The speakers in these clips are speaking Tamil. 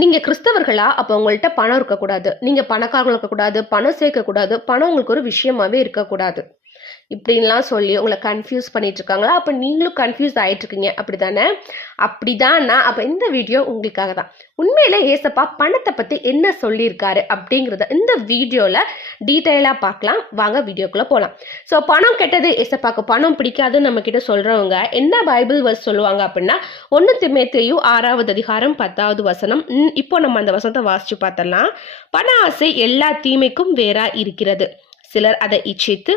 நீங்க கிறிஸ்தவர்களா? அப்ப உங்கள்ட்ட பணம் இருக்கக்கூடாது. நீங்க பணக்காரங்களா இருக்கக்கூடாது. பணம் சேர்க்கக்கூடாது. பணம் உங்களுக்கு ஒரு விஷயமாவே இருக்கக்கூடாது. இப்படின்லாம் சொல்லி உங்கள கன்ஃப்யூஸ் பண்ணிட்டு இருக்காங்களா? அப்ப நீங்களும் கன்ஃப்யூஸ் ஆயிட்டு இருக்கீங்க. அப்படிதானே? அப்படிதான்னா, அப்ப இந்த வீடியோ உங்களுக்காக தான். உண்மையிலே ஏசப்பா பணத்த பத்தி என்ன சொல்லியிருக்காரு அப்படிங்கிறத இந்த வீடியோல டீட்டெயிலா பார்க்கலாம். வாங்க வீடியோக்குள்ள போலாம். ஸோ பணம் கெட்டது, ஏசப்பாக்கு பணம் பிடிக்காதுன்னு நம்ம கிட்ட சொல்றவங்க என்ன பைபிள் வர்ஸ் சொல்லுவாங்க அப்படின்னா, 1 தீமோத்தேயு 6வது அதிகாரம் 10வது வசனம். இப்போ நம்ம அந்த வசனத்தை வாசிச்சு பார்த்தலாம். பண ஆசை எல்லா தீமைக்கும் வேறா இருக்கிறது. சிலர் அதை இச்சித்து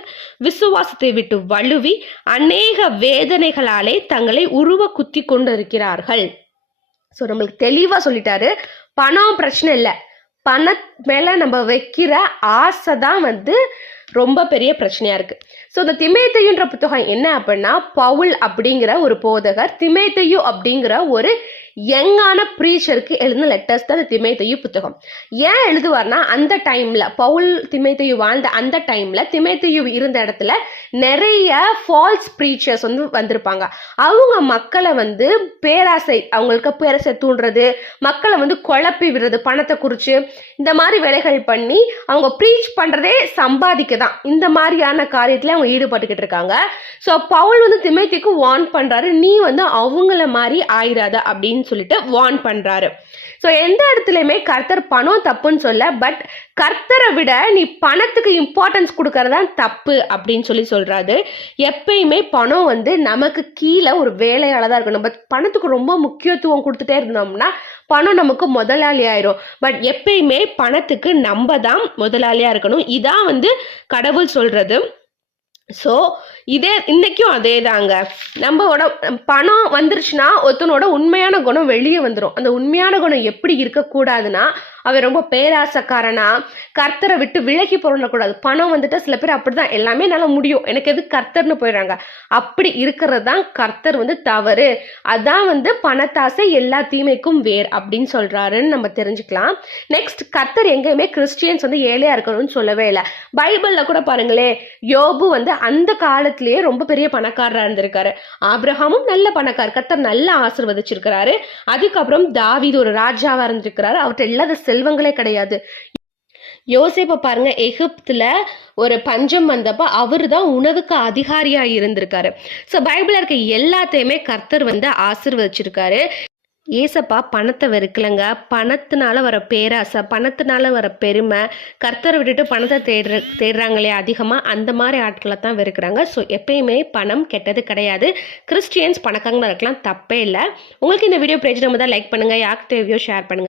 விசுவாசத்தை விட்டு வழுவி அநேக வேதனைகளாலே தங்களை உருவ குத்தி கொண்டு இருக்கிறார்கள். ஸோ நம்மளுக்கு தெளிவா சொல்லிட்டாரு, பணம் பிரச்சனை இல்லை, பண மேல நம்ம வைக்கிற ஆசை தான் ரொம்ப பெரிய பிரச்சனையா இருக்கு. ஸோ இந்த திமேத்தையுன்ற புத்தகம் என்ன அப்படின்னா, பவுல் அப்படிங்கிற ஒரு போதகர் திமேத்தையு அப்படிங்கிற ஒரு யங்கான ப்ரீச்சருக்கு எழுதின லெட்டர்ஸ் தான் இந்த திமேத்தையு புத்தகம். ஏன் எழுதுவார்னா, அந்த டைம்ல பவுல் திமேத்தையு வாழ்ந்த அந்த டைம்ல திமேத்தையு இருந்த இடத்துல நிறைய ஃபால்ஸ் ப்ரீச்சர்ஸ் வந்திருப்பாங்க. அவங்க மக்களை பேராசை, அவங்களுக்கு பேராசை தூண்டுறது, மக்களை குழப்பி விடுறது, பணத்தை குறிச்சு இந்த மாதிரி வேலைகள் பண்ணி அவங்க ப்ரீச் பண்றதே சம்பாதிக்க தான். இந்த மாதிரியான காரியத்துல அவங்க ஈடுபட்டுக்கிட்டு இருக்காங்க. ஸோ பவுல் திமேத்திக்கு வார்ன் பண்றாரு, நீ அவங்கள மாதிரி ஆயிராத அப்படின்னு சொல்லிட்டு வார்ன் பண்றாரு. ஸோ எந்த இடத்துலையுமே கர்த்தர் பணம் தப்புன்னு சொல்ல, பட் கர்த்தரை விட நீ பணத்துக்கு இம்பார்ட்டன்ஸ் கொடுக்கறதான் தப்பு அப்படின்னு சொல்றாரு. எப்பயுமே பணம் நமக்கு கீழே ஒரு வேலையால தான் இருக்கும். நம்ம பணத்துக்கு ரொம்ப முக்கியத்துவம் கொடுத்துட்டே இருந்தோம்னா பணம் நமக்கு முதலாளி ஆயிரும். பட் எப்பயுமே பணத்துக்கு நம்ம தான் முதலாளியா இருக்கணும். இதான் கடவுள் சொல்றது. ஸோ இதே இன்னைக்கும் அதே தாங்க. நம்மளோட பணம் வந்துருச்சுன்னா ஒருத்தனோட உண்மையான குணம் வெளியே வந்துடும். அந்த உண்மையான குணம் எப்படி இருக்கக்கூடாதுன்னா, அவன் ரொம்ப பேராசக்காரனா, கர்த்தரை விட்டு விலகி போடக்கூடாது. பணம் சில பேர் அப்படிதான், எல்லாமே என்னால் முடியும், எனக்கு எது கர்த்தர்னு போயிடுறாங்க. அப்படி இருக்கிறது தான் கர்த்தர் தவறு. அதான் பணத்தாசை எல்லா தீமைக்கும் வேர் அப்படின்னு சொல்றாருன்னு நம்ம தெரிஞ்சுக்கலாம். நெக்ஸ்ட், கர்த்தர் எங்கேயுமே கிறிஸ்டியன்ஸ் ஏழையா இருக்கணும்னு சொல்லவே இல்லை. பைபிள்ல கூட பாருங்களேன், யோபு அந்த காலத்திலேயே ரொம்ப பெரிய பணக்காரரா இருந்திருக்காரு. ஆபிரகாமும் நல்ல பணக்காரர், கர்த்தர் நல்லா ஆசீர்வதிச்சிருக்கிறாரு. அதுக்கப்புறம் தாவீது ஒரு ராஜாவா இருந்திருக்கிறாரு. அவர்கிட்ட இல்லாத செல்வங்களே கிடையாது. யோசேப்பை பாருங்க, எகிப்துல ஒரு பஞ்சம் வந்தப்ப அவரு தான் உணவுக்கு அதிகாரியா இருந்திருக்காரு. ஸோ பைபிள்ல இருக்க எல்லாத்தையுமே கர்த்தர் ஆசீர்வதிச்சிருக்காரு. ஏசப்பா பணத்தை வெறுக்கலங்க. பணத்தினால வர பேராசை, பணத்தினால வர பெருமை, கர்த்தரை விட்டுட்டு பணத்தை தேடுறாங்களே அதிகமாக, அந்த மாதிரி ஆட்களை தான் வெறுக்கிறாங்க. ஸோ எப்பயுமே பணம் கெட்டது கிடையாது. கிறிஸ்டியன்ஸ் பணக்காரங்களா இருக்கலாம், தப்பே இல்லை. உங்களுக்கு இந்த வீடியோ பிரயோஜனமாக தான் லைக் பண்ணுங்கள், யாருக்கு தேவையோ ஷேர் பண்ணுங்கள்.